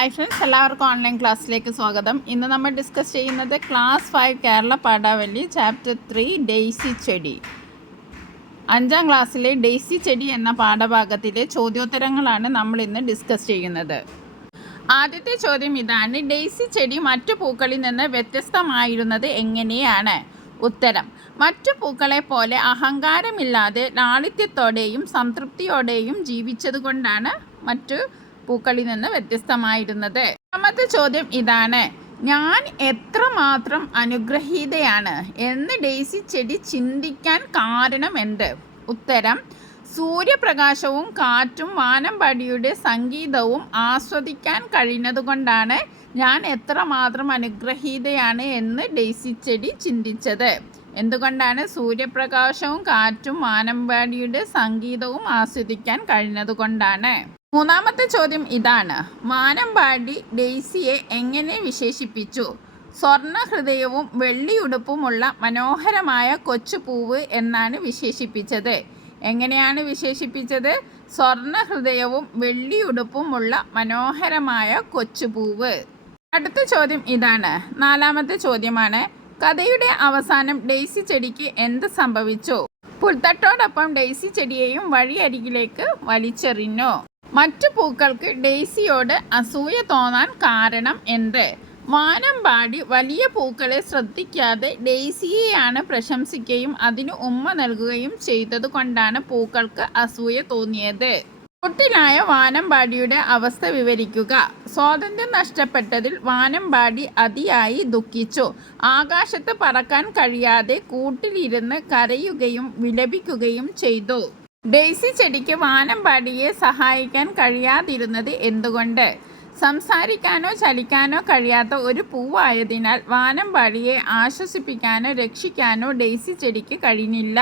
Hi friends, എല്ലാവർക്കും online ക്ലാസ്സിലേക്ക് സ്വാഗതം. ഇന്ന് നമ്മൾ ഡിസ്കസ് ചെയ്യുന്നത് ക്ലാസ് 5 കേരള പാഠാവലി ചാപ്റ്റർ 3 ഡെയ്സി ചെടി. 5ാം ക്ലാസ്സിലെ ഡെയ്സി ചെടി എന്ന പാഠഭാഗത്തിലെ ചോദ്യോത്തരങ്ങളാണ് നമ്മൾ ഇന്ന് ഡിസ്കസ് ചെയ്യുന്നത്. ആദ്യത്തെ ചോദ്യം ഇതാണ്: ഡെയ്സി ചെടി മറ്റു പൂക്കളിൽ നിന്ന് വ്യത്യസ്തമായിരുന്നത് എങ്ങനെയാണ്? ഉത്തരം: മറ്റു പൂക്കളെ പോലെ അഹങ്കാരമില്ലാതെ ലാളിത്യത്തോടെയും സംതൃപ്തിയോടെയും ജീവിച്ചതുകൊണ്ടാണ് മറ്റു പൂക്കളിൽ നിന്ന് വ്യത്യസ്തമായിരുന്നത്. രണ്ടാമത്തെ ചോദ്യം ഇതാണ്: ഞാൻ എത്രമാത്രം അനുഗ്രഹീതയാണ് എന്ന് ഡെയ്സി ചെടി ചിന്തിക്കാൻ കാരണം എന്ത്? ഉത്തരം: സൂര്യപ്രകാശവും കാറ്റും വാനമ്പാടിയുടെ സംഗീതവും ആസ്വദിക്കാൻ കഴിഞ്ഞതുകൊണ്ടാണ് ഞാൻ എത്രമാത്രം അനുഗ്രഹീതയാണ് എന്ന് ഡെയ്സി ചെടി ചിന്തിച്ചത്. എന്തുകൊണ്ടാണ്? സൂര്യപ്രകാശവും കാറ്റും വാനമ്പാടിയുടെ സംഗീതവും ആസ്വദിക്കാൻ കഴിഞ്ഞതുകൊണ്ടാണ്. മൂന്നാമത്തെ ചോദ്യം ഇതാണ്: വാനമ്പാടി ഡെയ്സിയെ എങ്ങനെ വിശേഷിപ്പിച്ചു? സ്വർണ്ണ ഹൃദയവും വെള്ളിയുടുപ്പുമുള്ള മനോഹരമായ കൊച്ചുപൂവ് എന്നാണ് വിശേഷിപ്പിച്ചത്. എങ്ങനെയാണ് വിശേഷിപ്പിച്ചത്? സ്വർണ്ണ ഹൃദയവും വെള്ളിയുടുപ്പുമുള്ള മനോഹരമായ കൊച്ചുപൂവ്. അടുത്ത ചോദ്യം ഇതാണ്, നാലാമത്തെ ചോദ്യമാണ്: കഥയുടെ അവസാനം ഡെയ്സി ചെടിക്ക് എന്ത് സംഭവിച്ചു? പുൽത്തട്ടോടൊപ്പം ഡെയ്സി ചെടിയെയും വഴിയരികിലേക്ക് വലിച്ചെറിഞ്ഞു. മറ്റു പൂക്കൾക്ക് ഡെയ്സിയോട് അസൂയ തോന്നാൻ കാരണം എന്ത്? വാനമ്പാടി വലിയ പൂക്കളെ ശ്രദ്ധിക്കാതെ ഡെയ്സിയെയാണ് പ്രശംസിക്കുകയും അതിന് ഉമ്മ നൽകുകയും ചെയ്തതുകൊണ്ടാണ് പൂക്കൾക്ക് അസൂയ തോന്നിയത്. കുട്ടിലായ വാനമ്പാടിയുടെ അവസ്ഥ വിവരിക്കുക. സ്വാതന്ത്ര്യം നഷ്ടപ്പെട്ടതിൽ വാനമ്പാടി അതിയായി ദുഃഖിച്ചു. ആകാശത്ത് പറക്കാൻ കഴിയാതെ കൂട്ടിലിരുന്ന് കരയുകയും വിലപിക്കുകയും ചെയ്തു. ഡെയ്സി ചെടിക്ക് വാനമ്പാടിയെ സഹായിക്കാൻ കഴിയാതിരുന്നത് എന്തുകൊണ്ട്? സംസാരിക്കാനോ ചലിക്കാനോ കഴിയാത്ത ഒരു പൂവായതിനാൽ വാനമ്പാടിയെ ആശ്വസിപ്പിക്കാനോ രക്ഷിക്കാനോ ഡെയ്സി ചെടിക്ക് കഴിഞ്ഞില്ല.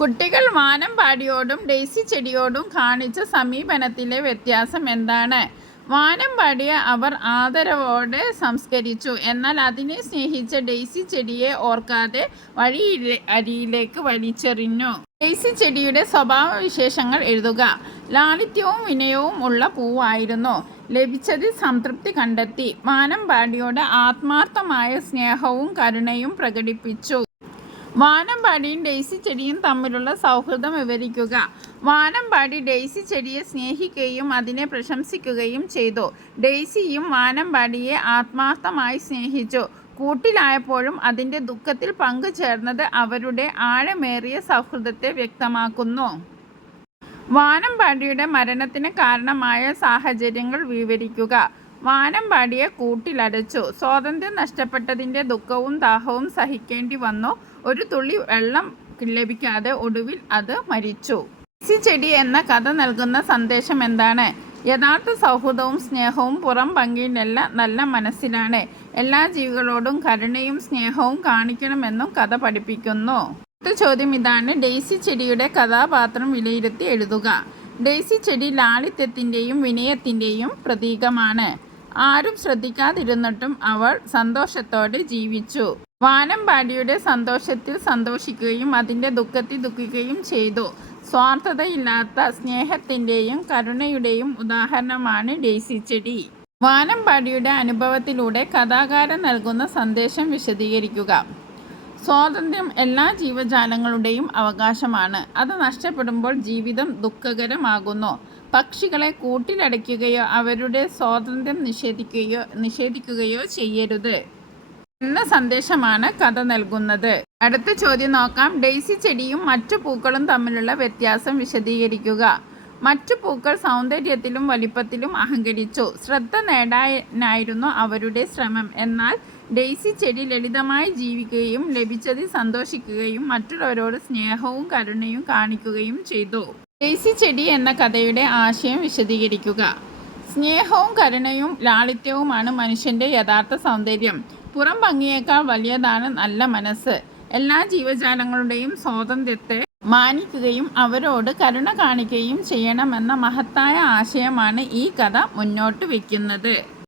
കുട്ടികൾ വാനമ്പാടിയോടും ഡെയ്സി ചെടിയോടും കാണിച്ച സമീപനത്തിലെ വ്യത്യാസം എന്താണ്? വാനമ്പാടിയെ അവർ ആദരവോടെ സംസ്കരിച്ചു, എന്നാൽ അതിനെ സ്നേഹിച്ച ഡെയ്സി ചെടിയെ ഓർക്കാതെ അരിയിലേക്ക് വലിച്ചെറിഞ്ഞു. ഡെയ്സി ചെടിയുടെ സ്വഭാവവിശേഷങ്ങൾ എഴുതുക. ലാളിത്യവും വിനയവും ഉള്ള പൂവായിരുന്നു. ലഭിച്ചതിൽ സംതൃപ്തി കണ്ടെത്തി. വാനമ്പാടിയോട് ആത്മാർത്ഥമായ സ്നേഹവും കരുണയും പ്രകടിപ്പിച്ചു. വാനമ്പാടിയും ഡെയ്സി ചെടിയും തമ്മിലുള്ള സൗഹൃദം വിവരിക്കുക. വാനമ്പാടി ഡെയ്സി ചെടിയെ സ്നേഹിക്കുകയും അതിനെ പ്രശംസിക്കുകയും ചെയ്തു. ഡെയ്സിയും വാനമ്പാടിയെ ആത്മാർത്ഥമായി സ്നേഹിച്ചു. കൂട്ടിലായപ്പോഴും അതിൻ്റെ ദുഃഖത്തിൽ പങ്കുചേർന്നത് അവരുടെ ആഴമേറിയ സൗഹൃദത്തെ വ്യക്തമാക്കുന്നു. വാനമ്പാടിയുടെ മരണത്തിന് കാരണമായ സാഹചര്യങ്ങൾ വിവരിക്കുക. വാനമ്പാടിയെ കൂട്ടിലടച്ചു. സ്വാതന്ത്ര്യം നഷ്ടപ്പെട്ടതിൻ്റെ ദുഃഖവും ദാഹവും സഹിക്കേണ്ടി വന്നു. ഒരു തുള്ളി വെള്ളം ലഭിക്കാതെ ഒടുവിൽ അത് മരിച്ചു. ഡെയ്സി ചെടി എന്ന കഥ നൽകുന്ന സന്ദേശം എന്താണ്? യഥാർത്ഥ സൗഹൃദവും സ്നേഹവും പുറം ഭംഗിയിലല്ല, നല്ല മനസ്സിലാണ്. എല്ലാ ജീവികളോടും കരുണയും സ്നേഹവും കാണിക്കണമെന്നും കഥ പഠിപ്പിക്കുന്നു. അടുത്ത ചോദ്യം ഇതാണ്: ഡെയ്സി ചെടിയുടെ കഥാപാത്രം വിലയിരുത്തി എഴുതുക. ഡെയ്സി ചെടി ലാളിത്യത്തിൻ്റെയും വിനയത്തിൻ്റെയും പ്രതീകമാണ്. ആരും ശ്രദ്ധിക്കാതിരുന്നിട്ടും അവൾ സന്തോഷത്തോടെ ജീവിച്ചു. വാനമ്പാടിയുടെ സന്തോഷത്തിൽ സന്തോഷിക്കുകയും അതിൻ്റെ ദുഃഖത്തിൽ ദുഃഖിക്കുകയും ചെയ്തു. സ്വാർത്ഥതയില്ലാത്ത സ്നേഹത്തിൻ്റെയും കരുണയുടെയും ഉദാഹരണമാണ് ഡെയ്സി ചെടി. വാനമ്പാടിയുടെ അനുഭവത്തിലൂടെ കഥാകാരൻ നൽകുന്ന സന്ദേശം വിശദീകരിക്കുക. സ്വാതന്ത്ര്യം എല്ലാ ജീവജാലങ്ങളുടെയും അവകാശമാണ്. അത് നഷ്ടപ്പെടുമ്പോൾ ജീവിതം ദുഃഖകരമാകുന്നു. പക്ഷികളെ കൂട്ടിലടയ്ക്കുകയോ അവരുടെ സ്വാതന്ത്ര്യം നിഷേധിക്കുകയോ ചെയ്യരുത് എന്ന സന്ദേശമാണ് കഥ നൽകുന്നത്. അടുത്ത ചോദ്യം നോക്കാം. ഡെയ്സി ചെടിയും മറ്റു പൂക്കളും തമ്മിലുള്ള വ്യത്യാസം വിശദീകരിക്കുക. മറ്റു പൂക്കൾ സൗന്ദര്യത്തിലും വലിപ്പത്തിലും അഹങ്കരിച്ചു. ശ്രദ്ധ നേടാനായിരുന്നു അവരുടെ ശ്രമം. എന്നാൽ ഡെയ്സി ചെടി ലളിതമായി ജീവിക്കുകയും ലഭിച്ചതിൽ സന്തോഷിക്കുകയും മറ്റുള്ളവരോട് സ്നേഹവും കരുണയും കാണിക്കുകയും ചെയ്തു. ഡെയ്സി ചെടി എന്ന കഥയുടെ ആശയം വിശദീകരിക്കുക. സ്നേഹവും കരുണയും ലാളിത്യവുമാണ് മനുഷ്യൻ്റെ യഥാർത്ഥ സൗന്ദര്യം. പുറം ഭംഗിയേക്കാൾ വലിയതാണ് നല്ല മനസ്സ്. എല്ലാ ജീവജാലങ്ങളുടെയും സ്വാതന്ത്ര്യത്തെ മാനിക്കുകയും അവരോട് കരുണ കാണിക്കുകയും ചെയ്യണമെന്ന മഹത്തായ ആശയമാണ് ഈ കഥ മുന്നോട്ട് വയ്ക്കുന്നത്.